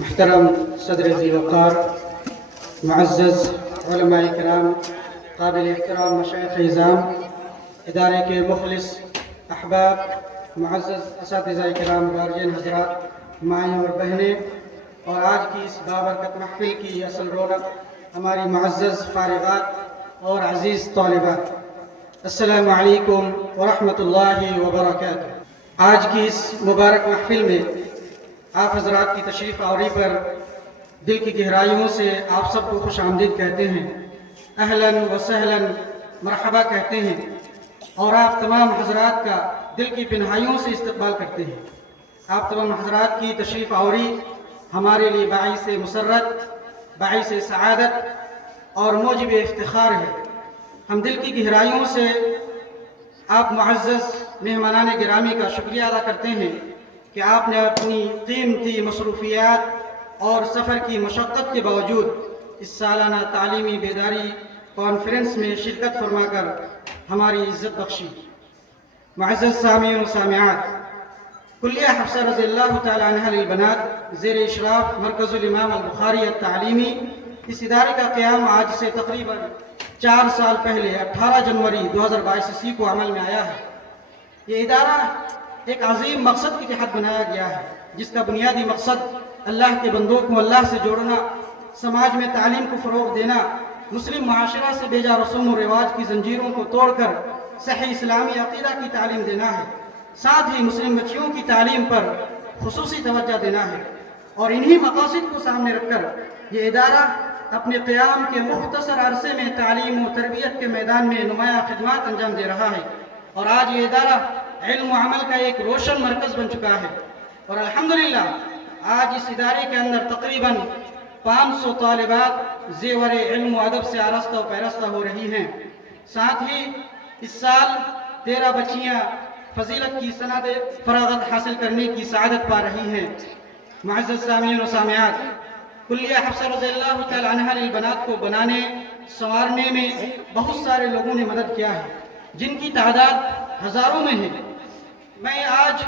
محترم صدر ذی وقار، معزز علماء کرام، قابل احترام مشائخ اعظام، ادارے کے مخلص احباب، معزز اساتذہ کرام، گارجین حضرات، مائیں اور بہنیں، اور آج کی اس بابرکت محفل کی اصل رونق ہماری معزز فارغات اور عزیز طالبات، السلام علیکم ورحمۃ اللہ وبرکاتہ۔ آج کی اس مبارک محفل میں آپ حضرات کی تشریف آوری پر دل کی گہرائیوں سے آپ سب کو خوش آمدید کہتے ہیں، اہلاً و سہلاً مرحبا کہتے ہیں، اور آپ تمام حضرات کا دل کی پنہائیوں سے استقبال کرتے ہیں۔ آپ تمام حضرات کی تشریف آوری ہمارے لیے باعث مسرت، باعث سعادت اور موجب افتخار ہے۔ ہم دل کی گہرائیوں سے آپ معزز مہمانان گرامی کا شکریہ ادا کرتے ہیں کہ آپ نے اپنی قیمتی مصروفیات اور سفر کی مشقت کے باوجود اس سالانہ تعلیمی بیداری کانفرنس میں شرکت فرما کر ہماری عزت بخشی۔ معزز سامعین و سامعات، کلیہ حفصہ رضی اللہ تعالی عنہ للبنات زیر اشراف مرکز الامام البخاری التعلیمی، اس ادارے کا قیام آج سے تقریباً 4 سال پہلے 18 جنوری 2022 کو عمل میں آیا ہے۔ یہ ادارہ ایک عظیم مقصد کے تحت بنایا گیا ہے، جس کا بنیادی مقصد اللہ کے بندوں کو اللہ سے جوڑنا، سماج میں تعلیم کو فروغ دینا، مسلم معاشرہ سے بیجا رسوم و رواج کی زنجیروں کو توڑ کر صحیح اسلامی عقیدہ کی تعلیم دینا ہے، ساتھ ہی مسلم بچیوں کی تعلیم پر خصوصی توجہ دینا ہے، اور انہی مقاصد کو سامنے رکھ کر یہ ادارہ اپنے قیام کے مختصر عرصے میں تعلیم و تربیت کے میدان میں نمایاں خدمات انجام دے رہا ہے، اور آج یہ ادارہ علم و عمل کا ایک روشن مرکز بن چکا ہے، اور الحمدللہ آج اس ادارے کے اندر تقریباً 500 طالبات زیور علم و ادب سے آراستہ و پیراستہ ہو رہی ہیں۔ ساتھ ہی اس سال 13 بچیاں فضیلت کی سند فراغت حاصل کرنے کی سعادت پا رہی ہیں۔ معزز سامعین و سامعات، کلیہ حفصہ رضی اللہ تعالی عنہ للبنات کو بنانے سنوارنے میں بہت سارے لوگوں نے مدد کیا ہے، جن کی تعداد ہزاروں میں ہے۔ میں آج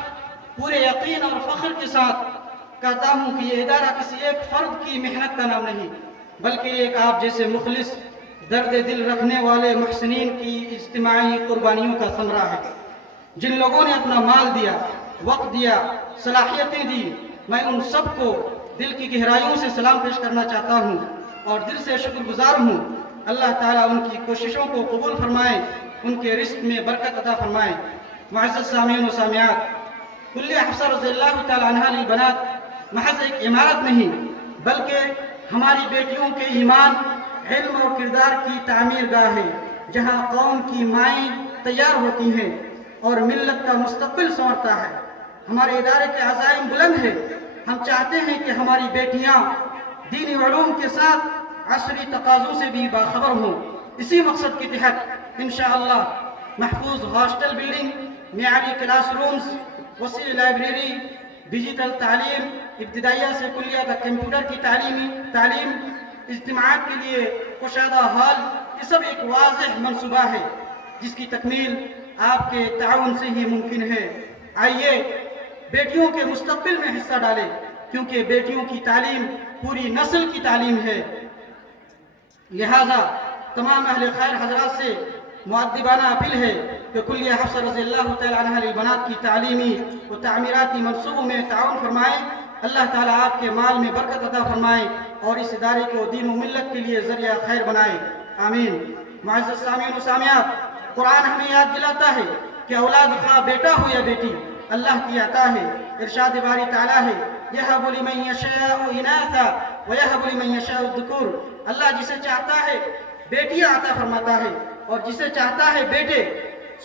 پورے یقین اور فخر کے ساتھ کہتا ہوں کہ یہ ادارہ کسی ایک فرد کی محنت کا نام نہیں، بلکہ ایک آپ جیسے مخلص، درد دل رکھنے والے محسنین کی اجتماعی قربانیوں کا ثمرہ ہے۔ جن لوگوں نے اپنا مال دیا، وقت دیا، صلاحیتیں دی، میں ان سب کو دل کی گہرائیوں سے سلام پیش کرنا چاہتا ہوں اور دل سے شکر گزار ہوں۔ اللہ تعالیٰ ان کی کوششوں کو قبول فرمائے، ان کے رزق میں برکت عطا فرمائے۔ معزز سامعین و سامعات، کلیہ حفصہ رضی اللہ تعالی عنہ للبنات محض ایک عمارت نہیں، بلکہ ہماری بیٹیوں کے ایمان، علم اور کردار کی تعمیر گاہ ہے، جہاں قوم کی مائیں تیار ہوتی ہیں اور ملت کا مستقبل سنورتا ہے۔ ہمارے ادارے کے عزائم بلند ہیں۔ ہم چاہتے ہیں کہ ہماری بیٹیاں دینی علوم کے ساتھ عصری تقاضوں سے بھی باخبر ہوں۔ اسی مقصد کے تحت انشاءاللہ محفوظ ہاسٹل بلڈنگ، معیاری کلاس رومز، وسیع لائبریری، ڈیجیٹل تعلیم، ابتدائیہ سے کلیہ تک کمپیوٹر کی تعلیم، اجتماعات کے لیے کشادہ ہال، یہ سب ایک واضح منصوبہ ہے جس کی تکمیل آپ کے تعاون سے ہی ممکن ہے۔ آئیے بیٹیوں کے مستقبل میں حصہ ڈالیں، کیونکہ بیٹیوں کی تعلیم پوری نسل کی تعلیم ہے۔ لہذا تمام اہل خیر حضرات سے مؤدبانہ اپیل ہے کہ کلیہ حفصہ رضی اللہ تعالی عنہ للبنات کی تعلیمی و تعمیراتی منصوبوں میں تعاون فرمائیں۔ اللہ تعالیٰ آپ کے مال میں برکت عطا فرمائے اور اس ادارے کو دین و ملت کے لیے ذریعہ خیر بنائے، آمین۔ معزز سامعین و سامعات، قرآن ہمیں یاد دلاتا ہے کہ اولاد خواہ بیٹا ہو یا بیٹی اللہ کی عطا ہے۔ ارشاد باری تعالیٰ ہے، یَهَبُ لِمَن یَشَاءُ إِنَاثًا وَیَهَبُ لِمَن یَشَاءُ الذُّکُورَ، اللہ جسے چاہتا ہے بیٹیاں عطا فرماتا ہے اور جسے چاہتا ہے بیٹے۔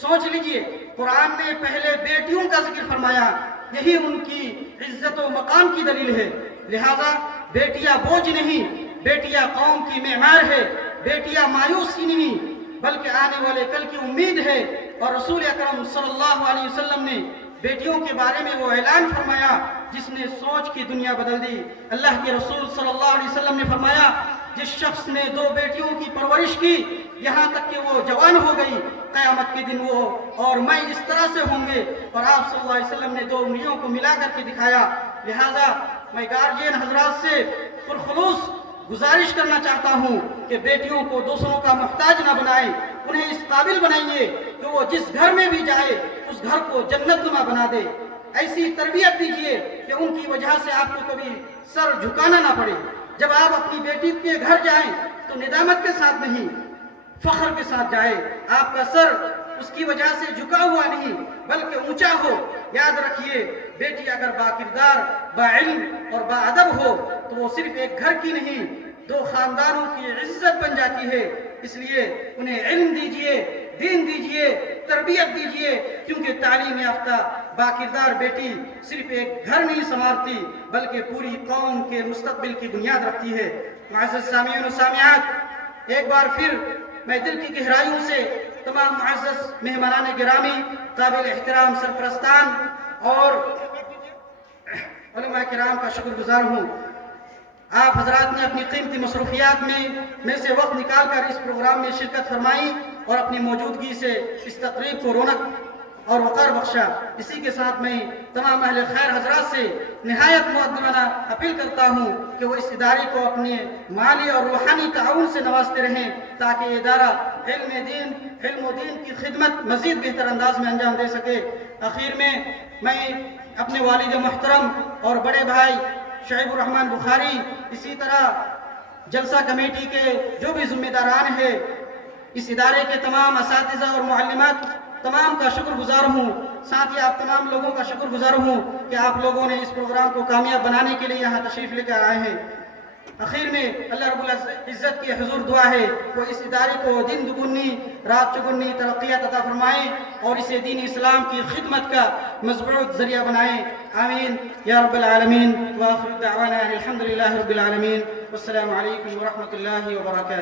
سوچ لیجئے، قرآن نے پہلے بیٹیوں کا ذکر فرمایا، یہی ان کی عزت و مقام کی دلیل ہے۔ لہذا بیٹیاں بوجھ نہیں، بیٹیاں قوم کی معمار ہے، بیٹیاں مایوسی نہیں، بلکہ آنے والے کل کی امید ہے۔ اور رسول اکرم صلی اللہ علیہ وسلم نے بیٹیوں کے بارے میں وہ اعلان فرمایا جس نے سوچ کی دنیا بدل دی۔ اللہ کے رسول صلی اللہ علیہ وسلم نے فرمایا، جس شخص نے 2 بیٹیوں کی پرورش کی یہاں تک کہ وہ جوان ہو گئی، قیامت کے دن وہ اور میں اس طرح سے ہوں گے۔ اور آپ صلی اللہ علیہ وسلم نے 2 انگلیوں کو ملا کر کے دکھایا۔ لہذا میں گارجین حضرات سے پرخلوص گزارش کرنا چاہتا ہوں کہ بیٹیوں کو دوسروں کا محتاج نہ بنائیں، انہیں اس قابل بنائیے کہ وہ جس گھر میں بھی جائے اس گھر کو جنت نما بنا دے۔ ایسی تربیت دیجیے کہ ان کی وجہ سے آپ کو کبھی سر جھکانا نہ پڑے۔ جب آپ اپنی بیٹی کے گھر جائیں تو ندامت کے ساتھ نہیں، فخر کے ساتھ جائے، آپ کا سر اس کی وجہ سے جھکا ہوا نہیں بلکہ اونچا ہو۔ یاد رکھیے، بیٹی اگر باکردار، باعلم اور باادب ہو تو وہ صرف ایک گھر کی نہیں، 2 خاندانوں کی عزت بن جاتی ہے۔ اس لیے انہیں علم دیجیے، دین دیجیے، تربیت دیجیے، کیونکہ تعلیم یافتہ باکردار بیٹی صرف ایک گھر نہیں سنوارتی بلکہ پوری قوم کے مستقبل کی بنیاد رکھتی ہے۔ معزز سامعین و سامعات، ایک بار پھر میں دل کی گہرائیوں سے تمام معزز مہمانان گرامی، قابل احترام سرپرستان اور علماء کرام کا شکر گزار ہوں۔ آپ حضرات نے اپنی قیمتی مصروفیات میں سے وقت نکال کر اس پروگرام میں شرکت فرمائی اور اپنی موجودگی سے اس تقریب کو رونق اور وقار بخشا۔ اسی کے ساتھ میں تمام اہل خیر حضرات سے نہایت مقدمانہ اپیل کرتا ہوں کہ وہ اس ادارے کو اپنے مالی اور روحانی تعاون سے نوازتے رہیں تاکہ یہ ادارہ علم و دین کی خدمت مزید بہتر انداز میں انجام دے سکے۔ آخر میں اپنے والد محترم اور بڑے بھائی شعیب الرحمن بخاری، اسی طرح جلسہ کمیٹی کے جو بھی ذمہ داران ہیں، اس ادارے کے تمام اساتذہ اور معلمات، تمام کا شکر گزار ہوں۔ ساتھ ہی آپ تمام لوگوں کا شکر گزار ہوں کہ آپ لوگوں نے اس پروگرام کو کامیاب بنانے کے لیے یہاں تشریف لے کر آئے ہیں۔ آخر میں اللہ رب العزت کی حضور دعا ہے وہ اس ادارے کو دن دگنی رات چگنی ترقیات عطا فرمائیں اور اسے دین اسلام کی خدمت کا مضبوط ذریعہ بنائیں۔ آمین یا رب العالمین۔ وآخر دعوانا الحمدللہ رب العالمین۔ والسلام علیکم ورحمۃ اللہ وبرکاتہ۔